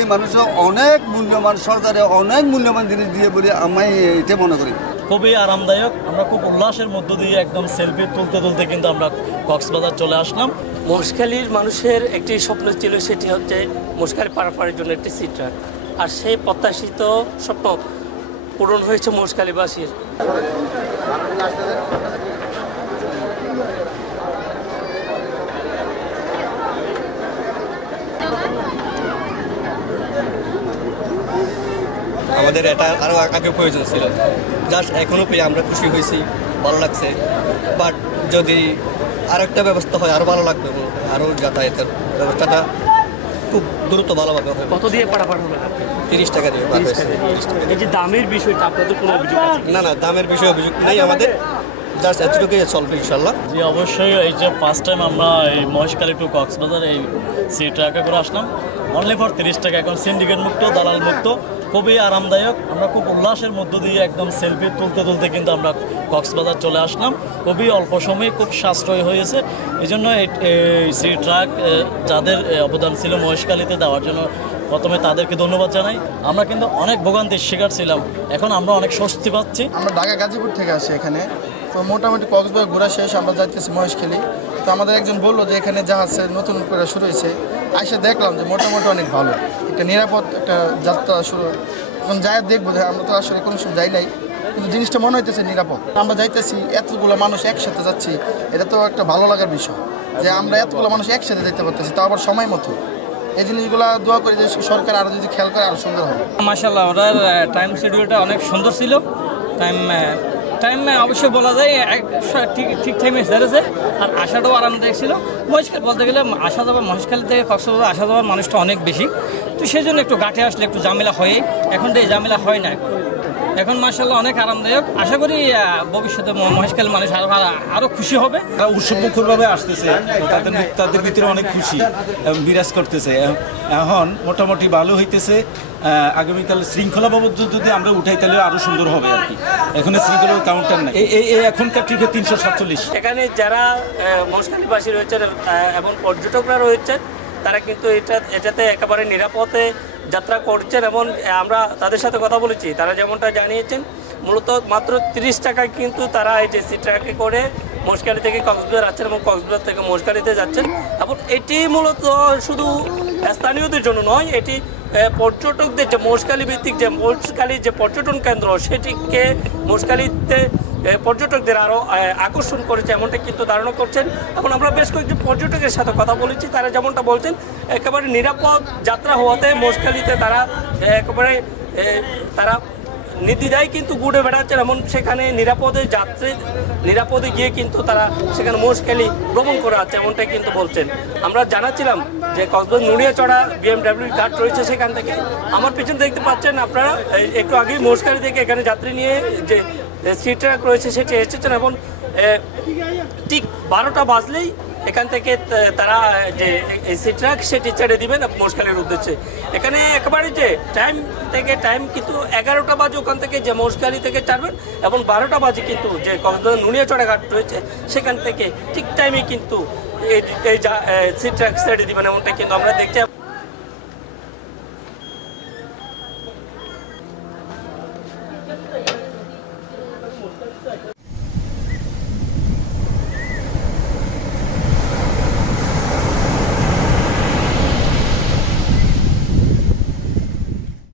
বলি মানুষ অনেক মূল্যবান সরকারে অনেক মূল্যবান জিনিস দিয়ে বলি আমি এটা মনে করি খুবই আরামদায়ক। আমরা খুব উল্লাসের মধ্য দিয়ে একদম সেলফি তুলতে তুলতে কিন্তু আমরা কক্সবাজার চলে আসলাম। মহেশখালীর মানুষের একটি স্বপ্ন ছিল, সেটি হচ্ছে মহেশখালী পারাপারের জন্য একটি সি ট্রাক, আর সেই প্রত্যাশিত স্বপ্ন পূরণ হয়েছে মহেশখালীবাসীর। আমাদের এটা আরও আগে প্রয়োজন ছিল, জাস্ট এখনও পেয়ে আমরা খুশি হয়েছি, ভালো লাগছে। বাট যদি আর একটা ব্যবস্থা হয় আরও ভালো লাগবে, আরও যাতায়াতের ব্যবস্থাটা খুব দ্রুত ভালোভাবে হবে। কত দিয়ে পারাপার হবে? 30 টাকা দিয়ে। এই যে দামের বিষয়টা আপনাদের কোনো অভিযোগ আছে? না, দামের বিষয়ে অভিযোগ নেই আমাদের, জাস্ট এতটুকুই চলবে ইনশাল্লাহ। জি অবশ্যই। এই যে ফার্স্ট টাইম আমরা এই মহেশখালী টু কক্সবাজার এই সি ট্রাকে করে আসলাম, অনলি ফর 30 টাকা। এখন সিন্ডিকেট মুক্ত, দালাল মুক্ত, খুবই আরামদায়ক। আমরা খুব উল্লাসের মধ্য দিয়ে একদম সেলফি তুলতে তুলতে কিন্তু আমরা কক্সবাজার চলে আসলাম। খুবই অল্প সময়ে খুব সাশ্রয় হয়েছে। এই জন্য এই সি ট্রাক যাদের অবদান ছিল মহেশখালীতে দেওয়ার জন্য প্রথমে তাদেরকে ধন্যবাদ জানাই। আমরা কিন্তু অনেক ভোগান্তির শিকার ছিলাম, এখন আমরা অনেক স্বস্তি পাচ্ছি। আমরা ঢাকা গাজীপুর থেকে আসি এখানে, তো মোটামুটি কক্সবাজার ঘোরা শেষ, আমরা যাইতেছি মহেশখালী। তো আমাদের একজন বললো যে এখানে জাহাজ নতুন করে শুরু হয়েছে, এসে দেখলাম যে মোটামুটি অনেক ভালো, একটা নিরাপদ একটা যাত্রা শুরু। এখন যাই দেখবো যে আমরা তো আসলে কোনো সময় যাই নাই, কিন্তু জিনিসটা মনে হইতেছে নিরাপদ। আমরা যাইতেছি, এতগুলো মানুষ একসাথে যাচ্ছি, এটা তো একটা ভালো লাগার বিষয় যে আমরা এতগুলো মানুষ একসাথে যেতে পারতেছি, তাও আবার সময় মতো। এই জিনিসগুলো দোয়া করি যে সরকার আরও যদি খেয়াল করে আরও সুন্দর হবে। মাশাআল্লাহ, ওনার টাইম শিডিউলটা অনেক সুন্দর ছিল। টাইম অবশ্যই বলা যায় ঠিক টাইমে সেরেছে, আর আসাটাও আরামদায়ক ছিল। মহেশখালী বলতে গেলে আসা যাওয়া মহেশখালী থেকে কক্সবাজার আসা যাওয়ার মানুষটা অনেক বেশি, তো সেই জন্য একটু ঘাটে আসলে একটু ঝামেলা হয়। এখন তো এই ঝামেলা হয় না, এখন মাশাআল্লাহ অনেক আরামদায়ক। আশা করি ভবিষ্যতে মহেশখালী মানুষ আরও খুশি হবে। তারা উৎসবমুখরভাবে আসতেছে, তাদের ভিতরে অনেক খুশি বিরাজ করতেছে। এখন মোটামুটি ভালো হইতেছে। আগামীকাল শৃঙ্খলা বাবদ যদি আমরা উঠাই তাহলে আরও সুন্দর হবে আর কি। এখন শৃঙ্খলা কাউন্টার নাই, এই এখনকার ট্রিপে 347। এখানে যারা মহেশখালীবাসী রয়েছেন এবং পর্যটকরা রয়েছেন, তারা কিন্তু এটাতে একেবারে নিরাপদে যাত্রা করছেন এবং আমরা তাদের সাথে কথা বলেছি। তারা যেমনটা জানিয়েছেন, মূলত মাত্র 30 টাকায় কিন্তু তারা এই যে সি ট্রাকে করে মহেশখালী থেকে কক্সবাজার যাচ্ছেন এবং কক্সবাজার থেকে মহেশখালীতে যাচ্ছেন। এবং এটি মূলত শুধু স্থানীয়দের জন্য নয়, এটি পর্যটকদের যে মহেশখালী ভিত্তিক যে মহেশখালীর যে পর্যটন কেন্দ্র, সেটিকে মহেশখালীতে পর্যটকদের আরও আকর্ষণ করেছে এমনটা কিন্তু ধারণা করছেন। এখন আমরা বেশ কয়েকজন পর্যটকের সাথে কথা বলেছি, তারা যেমনটা বলছেন একেবারে নিরাপদ যাত্রা হওয়াতে মহেশখালীতে তারা একেবারে তারা নির্দ্বিধায় কিন্তু ঘুরে বেড়াচ্ছেন এবং সেখানে নিরাপদে গিয়ে কিন্তু তারা সেখানে মহেশখালী ভ্রমণ করে আছে এমনটাই কিন্তু বলছেন। আমরা জানাচ্ছিলাম যে কক্সবাজার নুড়িয়াচড়া BMW ঘাট রয়েছে, সেখান থেকে আমার পিছনে দেখতে পাচ্ছেন আপনারা, একটু আগেই মহেশখালী থেকে এখানে যাত্রী নিয়ে যে সি ট্রাক রয়েছে সেটি এসেছেন এবং ঠিক 12টা বাজলেই এখান থেকে তারা যে সি ট্রাক সেটি ছেড়ে দিবেন মহেশখালীর উদ্দেশ্যে। এখানে একেবারে যে টাইম কিন্তু 11টা বাজে ওখান থেকে যে মহেশখালী থেকে ছাড়বেন এবং 12টা বাজে কিন্তু যে কক্সবাজার নুড়িয়াচড়া ঘাট রয়েছে সেখান থেকে ঠিক টাইমে কিন্তু এই সি ট্রাক ছেড়ে দিবেন এমনটা কিন্তু আমরা দেখছি।